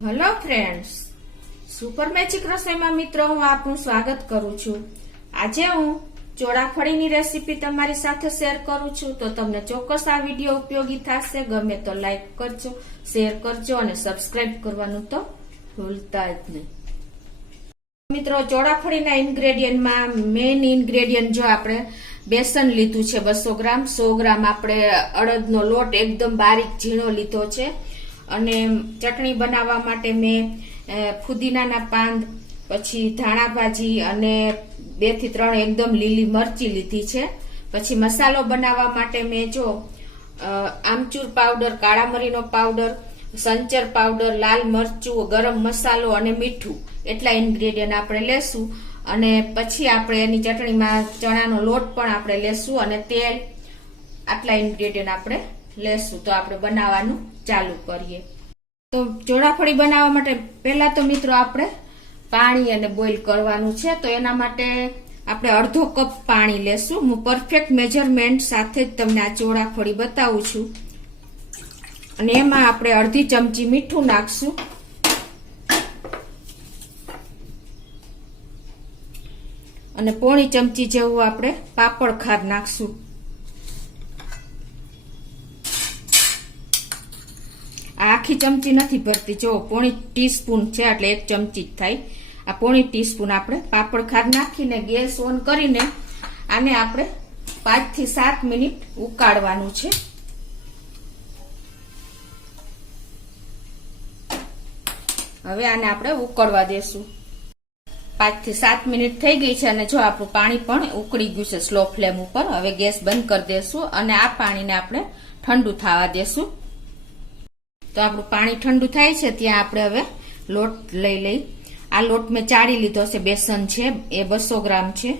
Hello friends, super magic રસોઈમાં મિત્રો હું આપનું સ્વાગત કરું છું। આજે હું ચોળાફળીની રેસીપી તમારી સાથે શેર કરું છું। તો તમને ચોક્કસ આ વિડીયો ઉપયોગી થશે। ગમે તો લાઈક કરજો, શેર કરજો અને સબસ્ક્રાઇબ કરવાનું તો ભૂલતા જ નહીં। મિત્રો, ચોળાફળીના ઇન્ગ્રેડિયન્ટમાં મેઇન ઇન્ગ્રેડિયન્ટ જો આપણે બેસન લીધું છે 200 ગ્રામ, 100 ગ્રામ આપણે અડદનો લોટ એકદમ બારીક ઝીણો લીધો છે અને ચટણી બનાવવા માટે મેં ફુદીનાના પાન, પછી ધાણા ભાજી અને 2 થી 3 એકદમ લીલી મરચી લીધી છે। પછી મસાલો બનાવવા માટે મેં જો આમચૂર પાવડર, કાળા મરીનો પાવડર, સંચર પાવડર, લાલ મરચું, ગરમ મસાલો અને મીઠું એટલા ઇન્ગ્રેડિયન્ટ આપણે લેશું। અને પછી આપણે એની ચટણીમાં ચણાનો લોટ પણ આપણે લેશું અને તેલ, આટલા ઇન્ગ્રેડિયન્ટ આપણે લેશું। તો આપણે બનાવવાનું ચાલુ કરીએ। તો ચોળાફળી બનાવવા માટે પહેલા તો મિત્રો આપણે પાણી અને બોઇલ કરવાનું છે। તો એના માટે આપણે અડધો કપ પાણી લેશું। હું પરફેક્ટ મેજરમેન્ટ સાથે જ તમને આ ચોળાફળી બતાવું છું। અને એમાં આપણે અડધી ચમચી મીઠું નાખશું અને પોણી ચમચી જેવું આપણે પાપડ ખાર નાખશું। આખી ચમચી નથી ભરતી, જો પોણી ટીસ્પૂન છે એટલે 1 ચમચી જ થાય। આ પોણી ટીસ્પૂન આપણે પાપડ ખાર નાખીને ગેસ ઓન કરીને આને આપણે 5 થી 7 મિનિટ ઉકાળવાનું છે। હવે આને આપણે ઉકળવા દેશું। 5 થી 7 મિનિટ થઈ ગઈ છે અને જો આપણું પાણી પણ ઉકળી ગયું છે સ્લો ફ્લેમ ઉપર। હવે ગેસ બંધ કરી દેશું અને આ પાણીને આપણે ઠંડુ થવા દેશું। તો આપણું પાણી ઠંડુ થાય છે ત્યાં આપણે હવે લોટ લઈ લઈ। આ લોટ મેં ચાળી લીધો છે, બેસન છે એ 200 ગ્રામ છે।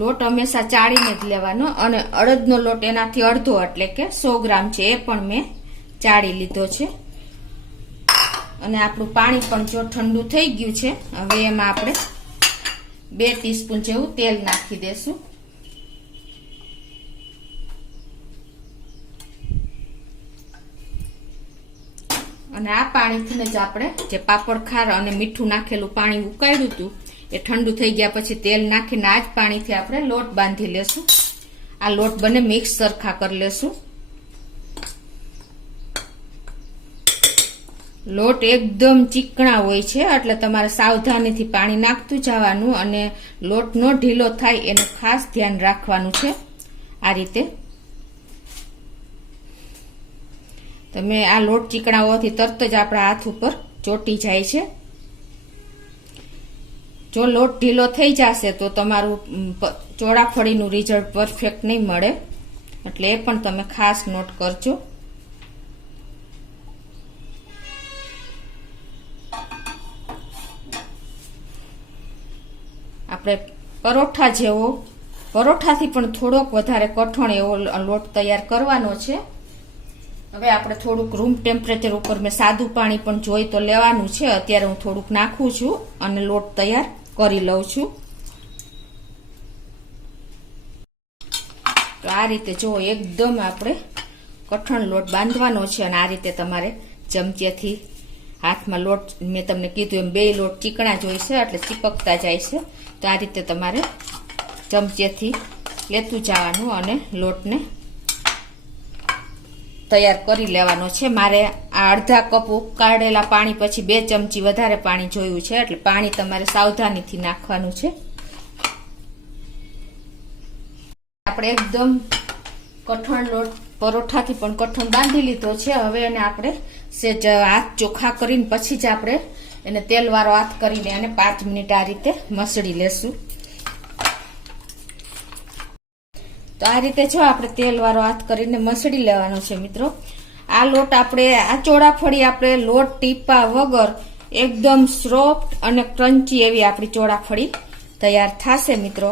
લોટ હંમેશા ચાળીને જ લેવાનો અને અડદનો લોટ એનાથી અડધો એટલે કે 100 ગ્રામ છે, એ પણ મેં ચાળી લીધો છે। અને આપણું પાણી પણ જો ઠંડુ થઈ ગયું છે, હવે એમાં આપણે 2 ટીસ્પૂન જેવું તેલ નાખી દેશું। અને આ પાણીથી જ આપણે જે પાપડ ખાર અને મીઠું નાખેલું પાણી ઉકાળ્યું હતું એ ઠંડુ થઈ ગયા પછી તેલ નાખીને આ જ પાણીથી આપણે લોટ બાંધી લેશું। આ લોટ બંને મિક્સ સરખા કરી લેશું। લોટ એકદમ ચીકણા હોય છે એટલે તમારે સાવધાનીથી પાણી નાખતું જવાનું અને લોટ નો ઢીલો થાય એનું ખાસ ધ્યાન રાખવાનું છે। આ રીતે તમે આ લોટ ચીકણા હોવાથી તરત જ આપણા હાથ ઉપર ચોટી જાય છે। જો લોટ ઢીલો થઈ જશે તો તમારું ચોળાફળીનું રિઝલ્ટ પરફેક્ટ નહીં મળે, એટલે એ પણ તમે ખાસ નોટ કરજો। આપણે પરોઠા જેવો, પરોઠાથી પણ થોડોક વધારે કઠણ એવો લોટ તૈયાર કરવાનો છે। હવે આપણે થોડુંક રૂમ ટેમ્પરેચર ઉપર મેં સાદું પાણી પણ જોઈ તો લેવાનું છે। અત્યારે હું થોડુંક નાખું છું અને લોટ તૈયાર કરી લઉં છું। તો આ રીતે જો એકદમ આપણે કઠણ લોટ બાંધવાનો છે અને આ રીતે તમારે ચમચેથી હાથમાં લોટ, મેં તમને કીધું એમ 2 લોટ ચીકણા જ હોય છે એટલે ચીપકતા જાય છે। તો આ રીતે તમારે ચમચેથી લેતું જવાનું અને લોટને તૈયાર કરી લેવાનો છે। મારે આ અડધા કપ ઉકાળેલા પાણી પછી 2 ચમચી વધારે પાણી જોયું છે એટલે પાણી તમારે સાવધાનીથી નાખવાનું છે। આપણે એકદમ કઠણ લોટ પરોઠાથી પણ કઠણ બાંધી લીધો છે। હવે એને આપણે સેજ હાથ ચોખ્ખા કરીને પછી જ આપણે એને તેલવાળો હાથ કરીને એને 5 મિનિટ આ રીતે મસળી લેશું। તો આ રીતે જો આપણે તેલવાળો હાથ કરીને મસળી લેવાનો છે મિત્રો। આ લોટ આપણે, આ ચોળાફળી આપણે લોટ ટીપા વગર એકદમ સોફ્ટ અને ક્રન્ચી એવી આપણી ચોળાફળી તૈયાર થશે મિત્રો।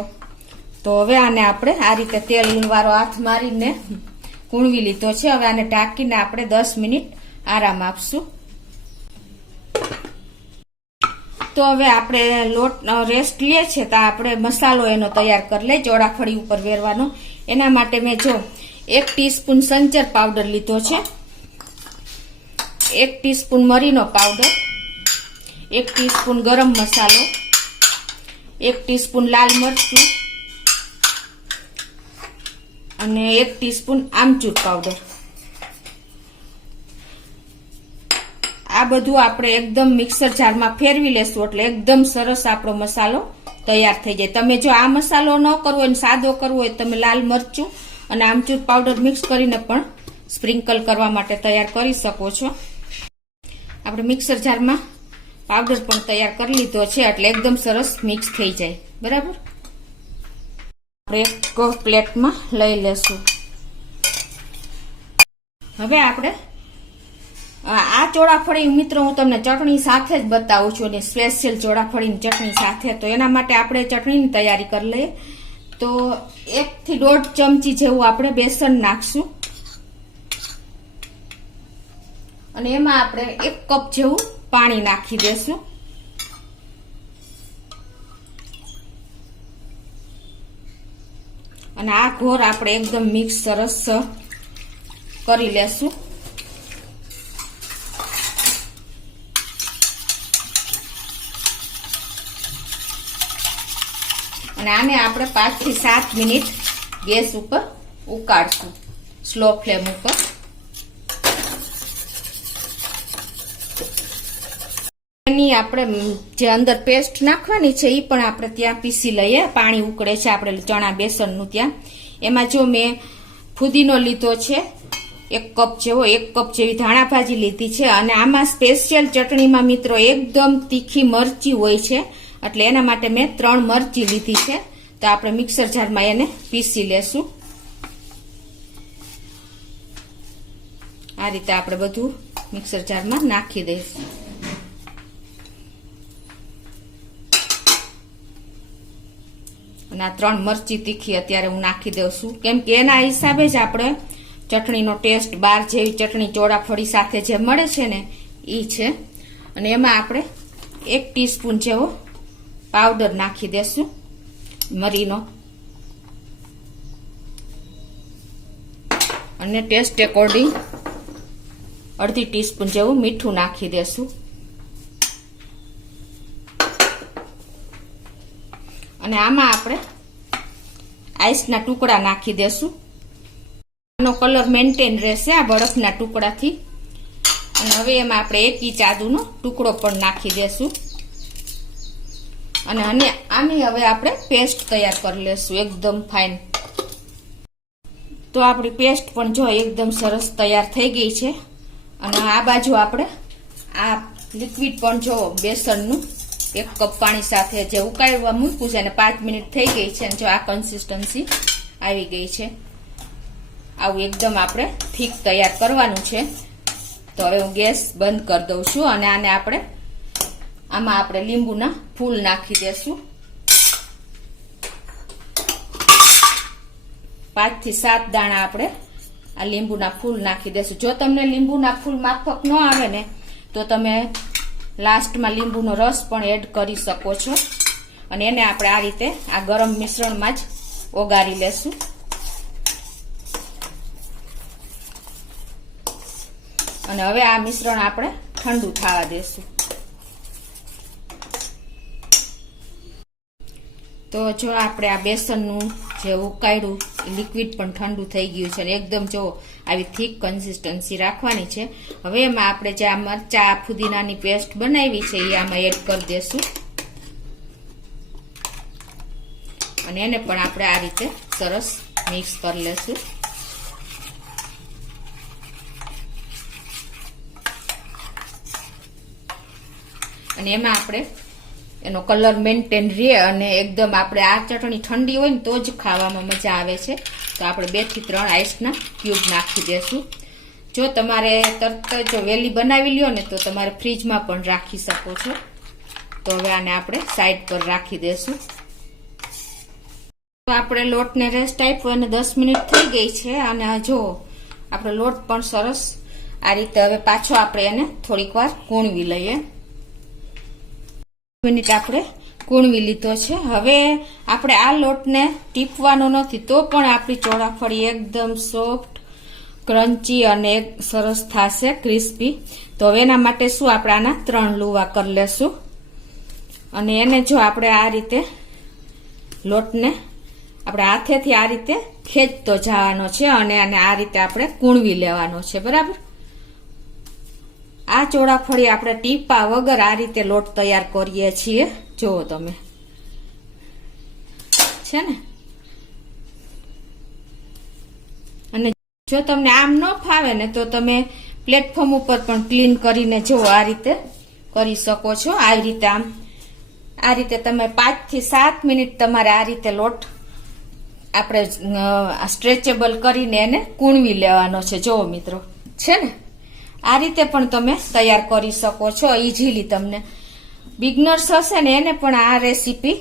તો હવે આને આપણે આ રીતે તેલવાળો હાથ મારીને કૂણવી લીધો છે। હવે આને ઢાંકીને આપણે 10 મિનિટ આરામ આપશું। તો હવે આપણે લોટ રેસ્ટ લે છે તો આપણે મસાલો એનો તૈયાર કરી લઈએ ચોળાફળી ઉપર વેરવાનો। એના માટે મેં જો 1 ટીસ્પૂન સંચર પાવડર લીધો છે, 1 ટીસ્પૂન મરીનો પાવડર, 1 ટીસ્પૂન ગરમ મસાલો, 1 ટીસ્પૂન લાલ મરચું અને 1 ટીસ્પૂન આમચૂર પાવડર. આ બધું આપણે એકદમ મિક્સર જારમાં ફેરવી લેશું એટલે એકદમ સરસ આપણો મસાલો તૈયાર થઈ જાય. તમે જો આ મસાલો ન કરવો હોય, સાદો કરવો હોય, તમે લાલ મરચું અને આમચૂર પાવડર મિક્સ કરીને પણ સ્પ્રિંકલ કરવા માટે તૈયાર કરી શકો છો. આપણે મિક્સર જારમાં પાવડર પણ તૈયાર કરી લીધો છે એટલે એકદમ સરસ મિક્સ થઈ જાય. બરાબર, આપણે એક પ્લેટમાં લઈ લેશું. હવે આપણે આ ચોળાફળી મિત્રો હું તમને ચટણી સાથે જ બતાવું છું, અને સ્પેશિયલ ચોળાફળીની ચટણી સાથે. તો એના માટે આપણે ચટણીની તૈયારી કરી લઈએ. તો 1 થી 1.5 ચમચી જેવું આપણે બેસન નાખશું અને એમાં આપણે 1 કપ જેવું પાણી નાખી દેશું. અને આ ઘોર આપણે એકદમ મિક્સ સરસ કરી લેશું. અને આને આપણે 5 થી 7 મિનિટ ગેસ ઉપર ઉકાળશું, સ્લો ફ્લેમ ઉપર. એની આપણે જે અંદર પેસ્ટ નાખવાની છે એ પણ આપણે ત્યાં પીસી લઈએ. પાણી ઉકળે છે આપણે ચણા બેસનનું ત્યાં. એમાં જો મેં ફુદીનો લીધો છે 1 કપ જેવો, 1 કપ જેવી ધાણા ભાજી લીધી છે. અને આમાં સ્પેશિયલ ચટણીમાં મિત્રો એકદમ તીખી મરચી હોય છે એટલે એના માટે મેં 3 મરચી લીધી છે. તો આપણે મિક્સર જારમાં એને પીસી લેશું. આ રીતે આપણે બધું મિક્સર જારમાં નાખી દઈશું. અને આ 3 મરચી તીખી અત્યારે હું નાખી દઉં છું, કેમ કે એના હિસાબે જ આપણે ચટણીનો ટેસ્ટ બાર જેવી ચટણી ચોળાફળી સાથે જે મળે છે ને એ છે. અને એમાં આપણે 1 ટીસ્પૂન જેવો પાવડર નાખી દેશું મરીનો, અને ટેસ્ટ એકોર્ડિંગ અડધી ટીસ્પૂન જેવું મીઠું નાખી દેશું. અને આમાં આપણે આઈસના ટુકડા નાખી દેશું. આનો કલર મેન્ટેન રહેશે આ બરફના ટુકડાથી. અને હવે એમાં આપણે 1 ઇંચ આદુનો ટુકડો પણ નાખી દેશું. અને આની હવે આપણે પેસ્ટ તૈયાર કરી લેશું એકદમ ફાઇન. તો આપણી પેસ્ટ પણ જો એકદમ સરસ તૈયાર થઈ ગઈ છે. અને આ બાજુ આપણે આ લિક્વિડ પણ જો બેસનનું 1 કપ પાણી સાથે જે ઉકાળવા મૂક્યું છે અને 5 મિનિટ થઈ ગઈ છે. અને જો આ કન્સિસ્ટન્સી આવી ગઈ છે. આવું એકદમ આપણે થીક તૈયાર કરવાનું છે. તો હવે હું ગેસ બંધ કરી દઉં છું. અને આમાં આપણે લીંબુના ફૂલ નાખી દેશું. 5 થી 7 દાણા આપણે આ લીંબુના ફૂલ નાખી દેશું. જો તમને લીંબુના ફૂલ માફક ન આવે ને તો તમે લાસ્ટમાં લીંબુનો રસ પણ એડ કરી શકો છો. અને એને આપણે આ રીતે આ ગરમ મિશ્રણમાં જ ઓગાળી લેશું. અને હવે આ મિશ્રણ આપણે ઠંડુ થવા દેશું. તો જો આપણે આ બેસનનું જે ઉકાળ્યું લિક્વિડ પણ ઠંડુ થઈ ગયું છે. અને એકદમ જો આવી થીક કન્સિસ્ટન્સી રાખવાની છે. હવે એમાં આપણે જે આ મરચા ફુદીનાની પેસ્ટ બનાવી છે એ આમાં એડ કરી દેશું. અને એને પણ આપણે આ રીતે સરસ મિક્સ કરી લેશું. અને એમાં આપણે એનો કલર મેન્ટેન રહે અને એકદમ આપણે આ ચટણી ઠંડી હોય ને તો જ ખાવામાં મજા આવે છે. તો આપણે 2 થી 3 આઈસના ક્યુબ નાખી દેશું. જો તમારે તરત જો વહેલી બનાવી લ્યો ને તો તમારે ફ્રીજમાં પણ રાખી શકો છો. તો હવે આને આપણે સાઈડ પર રાખી દેશું. તો આપણે લોટને રેસ્ટ આપ્યો અને 10 મિનિટ થઈ ગઈ છે. અને જો આપણો લોટ પણ સરસ આ રીતે હવે પાછો આપણે એને થોડીક વાર કૂણવી લઈએ. મિનિટ આપણે કૂણવી લીધો છે. હવે આપણે આ લોટને ટીપવાનો નથી તો પણ આપણી ચોળાફળી એકદમ સોફ્ટ ક્રન્ચી અને સરસ થશે ક્રિસ્પી. તો હવે એના માટે શું આપણે આના 3 લુવા કરી લેશું. અને એને જો આપણે આ રીતે લોટને આપણે હાથેથી આ રીતે ખેંચતો જવાનો છે અને આને આ રીતે આપણે કૂણવી લેવાનો છે. બરાબર. આ ચોળાફળી આપણે ટીપા વગર આ રીતે લોટ તૈયાર કરીએ છીએ. જુઓ તમે છે ને. અને જો તમને આમ ન ફાવે ને તો તમે પ્લેટફોર્મ ઉપર પણ ક્લીન કરીને જો આ રીતે કરી શકો છો. આ રીતે આ રીતે તમે 5 થી 7 મિનિટ તમારે આ રીતે લોટ આપણે સ્ટ્રેચેબલ કરીને એને કૂણવી લેવાનો છે. જો મિત્રો છે ને, આ રીતે પણ તમે તૈયાર કરી શકો છો ઈઝીલી. તમને બિગનર્સ હશે ને એને પણ આ રેસીપી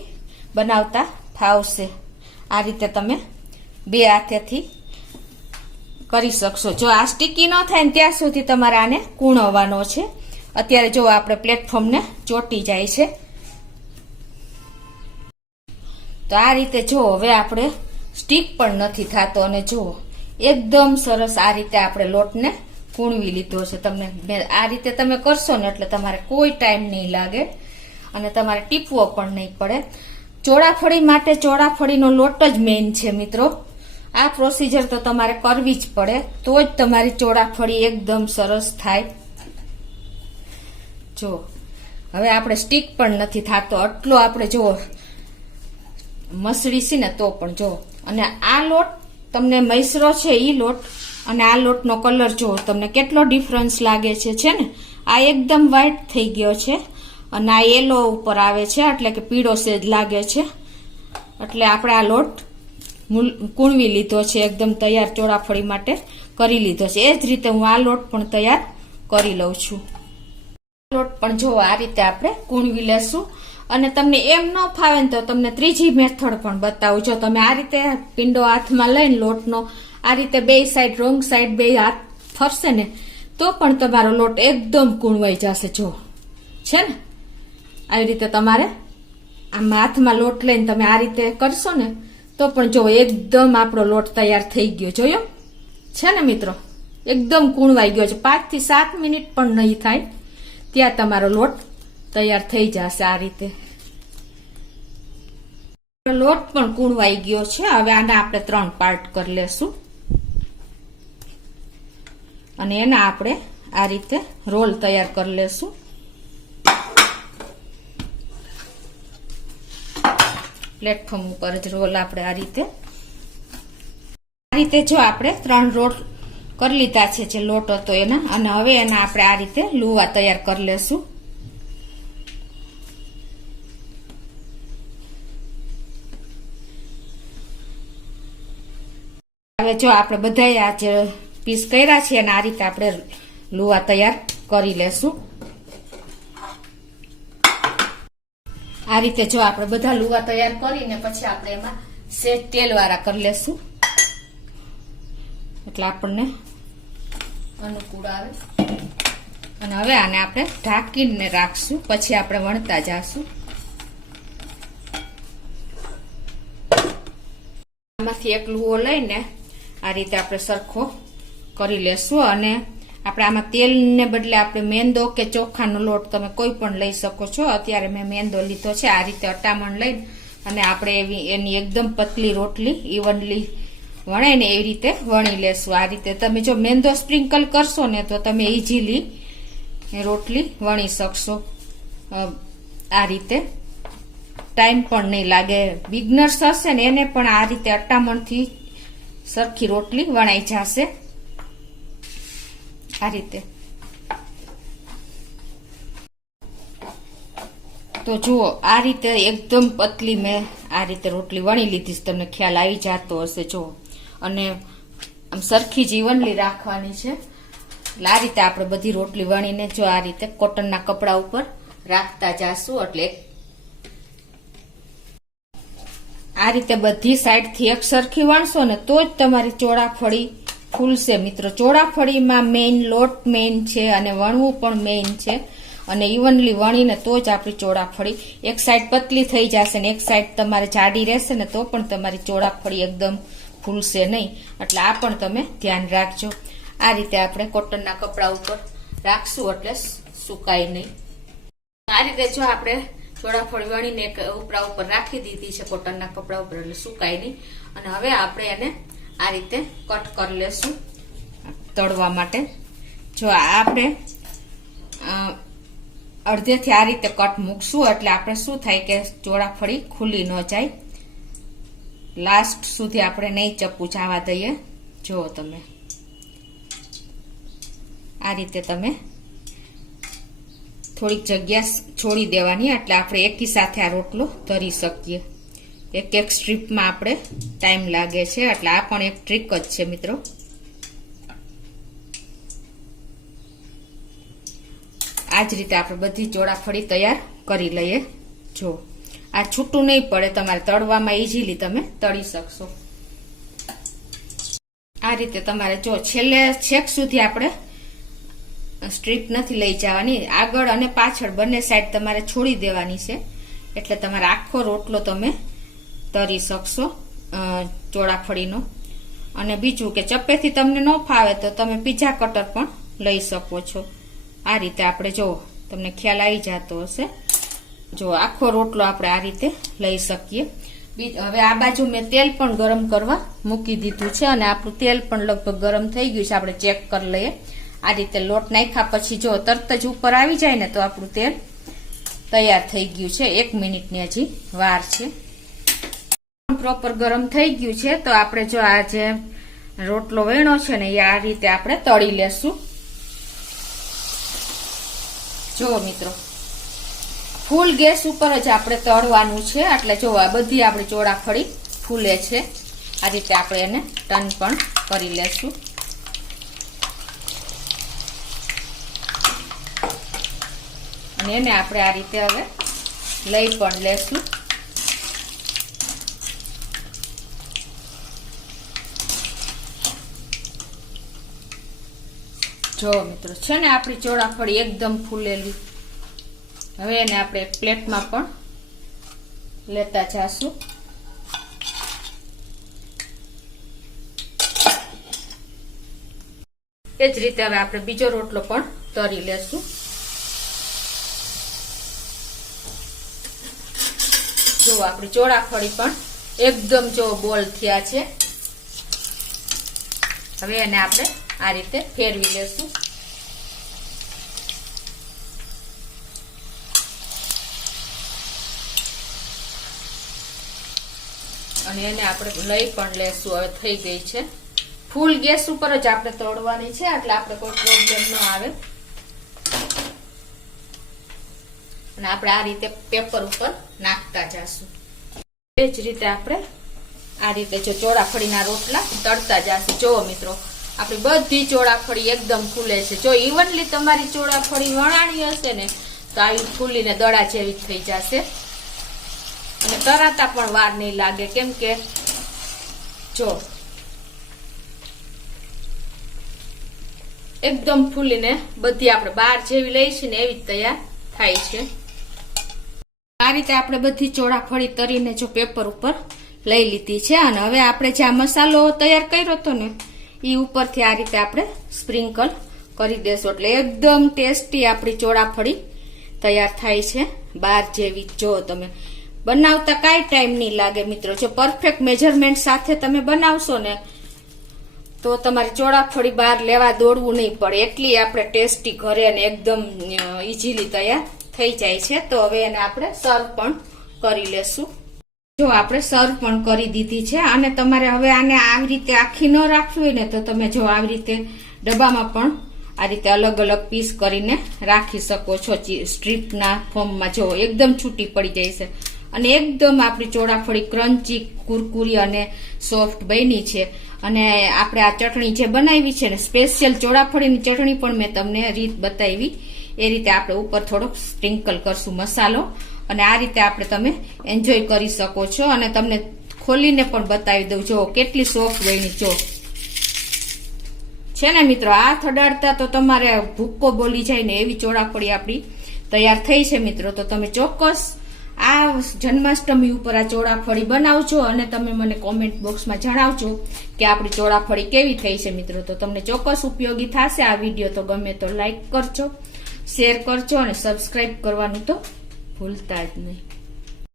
બનાવતા ફાવશે. આ રીતે તમે 2 હાથેથી કરી શકશો. જો આ સ્ટીકી ન થાય ને ત્યાં સુધી તમારે આને કૂણવવાનો છે. અત્યારે જો આપણે પ્લેટફોર્મને ચોટી જાય છે. તો આ રીતે જો હવે આપણે સ્ટીક પણ નથી થતો. અને જુઓ એકદમ સરસ આ રીતે આપણે લોટને કૂણવી લીધો છે. તમને આ રીતે તમે કરશો ને એટલે તમારે કોઈ ટાઈમ નહીં લાગે અને તમારે ટીપવો પણ નહીં પડે. ચોળાફળી માટે ચોળાફળીનો લોટ જ મેઇન છે મિત્રો. આ પ્રોસીજર તો તમારે કરવી જ પડે તો જ તમારી ચોળાફળી એકદમ સરસ થાય. જો હવે આપણે સ્ટીક પણ નથી થતો આટલો આપણે જો મસળી છે ને તો પણ જો. અને આ લોટ તમને મૈસરો છે ઈ લોટ અને આ લોટનો કલર જો તમને કેટલો ડિફરન્સ લાગે છે ને. આ એકદમ વ્હાઈટ થઈ ગયો છે અને આ યેલો ઉપર આવે છે એટલે કે પીળો સેજ લાગે છે. એટલે આપણે આ લોટ કૂણવી લીધો છે, એકદમ તૈયાર ચોળાફળી માટે કરી લીધો છે. એ જ રીતે હું આ લોટ પણ તૈયાર કરી લઉં છું. લોટ પણ જો આ રીતે આપણે કૂણવી લેશું. અને તમને એમ ન ફાવે ને તો તમને ત્રીજી મેથડ પણ બતાવું. જો તમે આ રીતે પીંડો હાથમાં લઈને લોટનો આ રીતે 2 સાઈડ રોંગ સાઈડ 2 હાથ ફરશે ને તો પણ તમારો લોટ એકદમ કૂણવાઈ જશે. જો છે ને આવી રીતે તમારે આમ હાથમાં લોટ લઈને તમે આ રીતે કરશો ને તો પણ જો એકદમ આપણો લોટ તૈયાર થઈ ગયો. જોયો છે ને મિત્રો, એકદમ કૂણવાઈ ગયો છે. 5 થી 7 મિનિટ પણ નહીં થાય ત્યાં તમારો લોટ તૈયાર થઈ જશે. આ રીતે લોટ પણ કૂણવાઈ ગયો છે. હવે આને આપણે 3 પાર્ટ કરી લેશું અને એના આપણે આ રીતે રોલ તૈયાર કરી લેશું. પ્લેટફોર્મ ઉપર જ રોલ આપણે આ રીતે જો આપણે 3 રોલ કરી લીધા છે જે લોટ હતો એના. અને હવે એના આપણે આ રીતે લુવા તૈયાર કરી લેશું. હવે જો આપણે બધા આ જે પીસ કર્યા છે અને આ રીતે આપણે લુવા તૈયાર કરી લેશું. આ રીતે જો આપણે બધા લુવા તૈયાર કરીને પછી આપણે એમાં સેજ તેલ વાળા કરી લેશું એટલે આપણને અનુકૂળ આવે. અને હવે આને આપણે ઢાંકીને રાખશું, પછી આપણે વણતા જાશું. આમાંથી એક લુવો લઈને આ રીતે આપણે સરખો કરી લેશું. અને આપણે આમાં તેલને બદલે આપણે મેંદો કે ચોખાનો લોટ તમે કોઈ પણ લઈ શકો છો. અત્યારે મેં મેંદો લીધો છે. આ રીતે અટામણ લઈને અને આપણે એની એકદમ પતલી રોટલી ઇવનલી વણે ને એવી રીતે વણી લેશું. આ રીતે તમે જો મેંદો સ્પ્રિંકલ કરશો ને તો તમે ઇઝીલી રોટલી વણી શકશો. આ રીતે ટાઈમ પણ નહીં લાગે. બિગનર્સ હશે ને એને પણ આ રીતે અટામણથી સરખી રોટલી વણાઈ જશે. આ રીતે તો જુઓ આ રીતે એકદમ પતલી મેં આ રીતે રોટલી વણી લીધી. તમને ખ્યાલ આવી જતો હશે. જો અને આમ સરખી જ ઇવનલી રાખવાની છે. એટલે આ રીતે આપણે બધી રોટલી વણીને જો આ રીતે કોટનના કપડા ઉપર રાખતા જાશું. એટલે આ રીતે બધી સાઈડથી એક સરખી વણશો ને તો જ તમારી ચોળાફળી ફૂલશે મિત્રો. ચોળાફળીમાં મેઇન લોટ મેઇન છે અને વણવું પણ મેઇન છે. અને ઇવનલી વણીને તો જ આપણી ચોળાફળી એક સાઈડ પતલી થઈ જશે ને એક સાઈડ તમારે જાડી રહેશે ને તો પણ તમારી ચોળાફળી એકદમ ફૂલશે નહીં. એટલે આ પણ તમે ધ્યાન રાખજો. આ રીતે આપણે કોટનના કપડા ઉપર રાખશું એટલે સુકાય નહીં. આ રીતે જો આપણે ચોળાફળી વણીને એક ઉપરા ઉપર રાખી દીધી છે કોટનના કપડા ઉપર એટલે સુકાય નહીં. અને હવે આપણે એને આ રીતે કટ કરી લેશું તળવા માટે. જો આપણે અડધેથી આ રીતે કટ મૂકશું એટલે આપણે શું થાય કે ચોળાફળી ખુલ્લી ન જાય. લાસ્ટ સુધી આપણે નહીં ચપ્પુ જવા દઈએ. જો તમે આ રીતે તમે થોડીક જગ્યા છોડી દેવાની એટલે આપણે એકી સાથે આ રોટલો તરી શકીએ. એક એક સ્ટ્રીપમાં આપણે ટાઈમ લાગે છે એટલે આ પણ એક ટ્રીક જ છે મિત્રો. આ જ રીતે આપણે બધી ચોળાફળી તૈયાર કરી લઈએ. જો આ છૂટું નહીં પડે, તમારે તળવામાં ઈઝીલી તમે તળી શકશો. આ રીતે તમારે જો છેલ્લે છેક સુધી આપણે સ્ટ્રીપ નથી લઈ જવાની, આગળ અને પાછળ બંને સાઈડ તમારે છોડી દેવાની છે એટલે તમારે આખો રોટલો તમે તરી શકશો ચોળાફળીનો. અને બીજું કે ચપ્પેથી તમને ન ફાવે તો તમે પીઝા કટર પણ લઈ શકો છો. આ રીતે આપણે જો તમને ખ્યાલ આવી જતો હશે. જો આખો રોટલો આપણે આ રીતે લઈ શકીએ. હવે આ બાજુ મેં તેલ પણ ગરમ કરવા મૂકી દીધું છે અને આપણું તેલ પણ લગભગ ગરમ થઈ ગયું છે. આપણે ચેક કરી લઈએ. આ રીતે લોટ નાખ્યા પછી જો તરત જ ઉપર આવી જાય ને તો આપણું તેલ તૈયાર થઈ ગયું છે. 1 મિનિટની હજી વાર છે. પ્રોપર ગરમ થઈ ગયું છે તો આપણે જો આ જે રોટલો વેણો છે ને એ આ રીતે આપણે તળી લેશું. જો મિત્રો ફૂલ ગેસ ઉપર જ આપણે તળવાનું છે એટલે જો આ બધી આપણી ચોળાફળી ફૂલે છે. આ રીતે આપણે એને ટર્ન પણ કરી લેશું. અને એને આપણે આ રીતે હવે લઈ પણ લેશું. જો મિત્રો છે ને આપણી ચોળાફળી એકદમ ફૂલેલી. હવે એને આપણે એક પ્લેટમાં પણ લેતા જાશું. એ જ રીતે હવે આપણે બીજો રોટલો પણ તળી લેશું. જો આપણી ચોળાફળી પણ એકદમ જો બોલ થયા છે. હવે એને આપણે આ રીતે ફેરવી લેશું. અને એને આપણે લઈ પણ લેશું. હવે થઈ ગઈ છે. ફૂલ ગેસ ઉપર જ આપણે તળવાની છે એટલે આપણે કોઈ પ્રોબ્લેમ ન આવે. અને આપણે આ રીતે પેપર ઉપર નાખતા જશું. એ જ રીતે આપણે આ રીતે જો ચોળાફળીના રોટલા તળતા જશું. જો મિત્રો આપણી બધી ચોળાફળી એકદમ ફૂલે છે. જો ઇવનલી તમારી ચોળાફળી વણાણી હશે ને તો આવી ફૂલીને દડા જેવી થઈ જશે અને તરાતા પણ વાર નહીં લાગે. કેમ કે જો એકદમ ફૂલીને બધી આપણે બાર જેવી લઈશું ને એવી જ તૈયાર થાય છે. આ રીતે આપણે બધી ચોળાફળી તરીને જો પેપર ઉપર લઈ લીધી છે. અને હવે આપણે જે આ મસાલો તૈયાર કર્યો હતો ને એ ઉપરથી આ રીતે આપણે સ્પ્રિંકલ કરી દેશું એટલે એકદમ ટેસ્ટી આપણી ચોળાફળી તૈયાર થાય છે. બાર જેવી. જો તમે બનાવતા કાંઈ ટાઈમ નહીં લાગે મિત્રો. જો પરફેક્ટ મેજરમેન્ટ સાથે તમે બનાવશો ને તો તમારી ચોળાફળી બહાર લેવા દોડવું નહીં પડે. એટલી આપણે ટેસ્ટી ઘરે અને એકદમ ઈઝીલી તૈયાર થઈ જાય છે. તો હવે એને આપણે સર્વ પણ કરી લેશું. જો આપણે સર્વ પણ કરી દીધી છે. અને તમારે હવે આને આવી રીતે આખી ન રાખવી હોય ને તો તમે જો આવી રીતે ડબ્બામાં પણ આ રીતે અલગ અલગ પીસ કરીને રાખી શકો છો સ્ટ્રીપના ફોર્મમાં. જો એકદમ છૂટી પડી જાય છે અને એકદમ આપણી ચોળાફળી ક્રન્ચી કુરકુરી અને સોફ્ટ બની છે. અને આપણે આ ચટણી જે બનાવી છે ને સ્પેશિયલ ચોળાફળીની ચટણી પણ મેં તમને રીત બતાવી. એ રીતે આપણે ઉપર થોડોક સ્પ્રિંકલ કરશું મસાલો અને આ રીતે આપણે તમે એન્જોય કરી શકો છો. અને તમને ખોલીને પણ બતાવી દઉં. જો કેટલી સોફ્ટ બની. જો છે ને મિત્રો હાથ અડાડતા તો તમારે ભૂક્કો બોલી જાય ને એવી ચોળાફળી આપણી તૈયાર થઈ છે મિત્રો. તો તમે ચોક્કસ આ જન્માષ્ટમી ઉપર આ ચોળાફળી બનાવજો અને તમે મને કોમેન્ટ બોક્સમાં જણાવજો કે આપણી ચોળાફળી કેવી થઈ છે મિત્રો. તો તમને ચોક્કસ ઉપયોગી થશે આ વિડીયો. તો ગમે તો લાઈક કરજો, શેર કરજો અને સબસ્ક્રાઇબ કરવાનું તો ભૂલતા જ નહીં.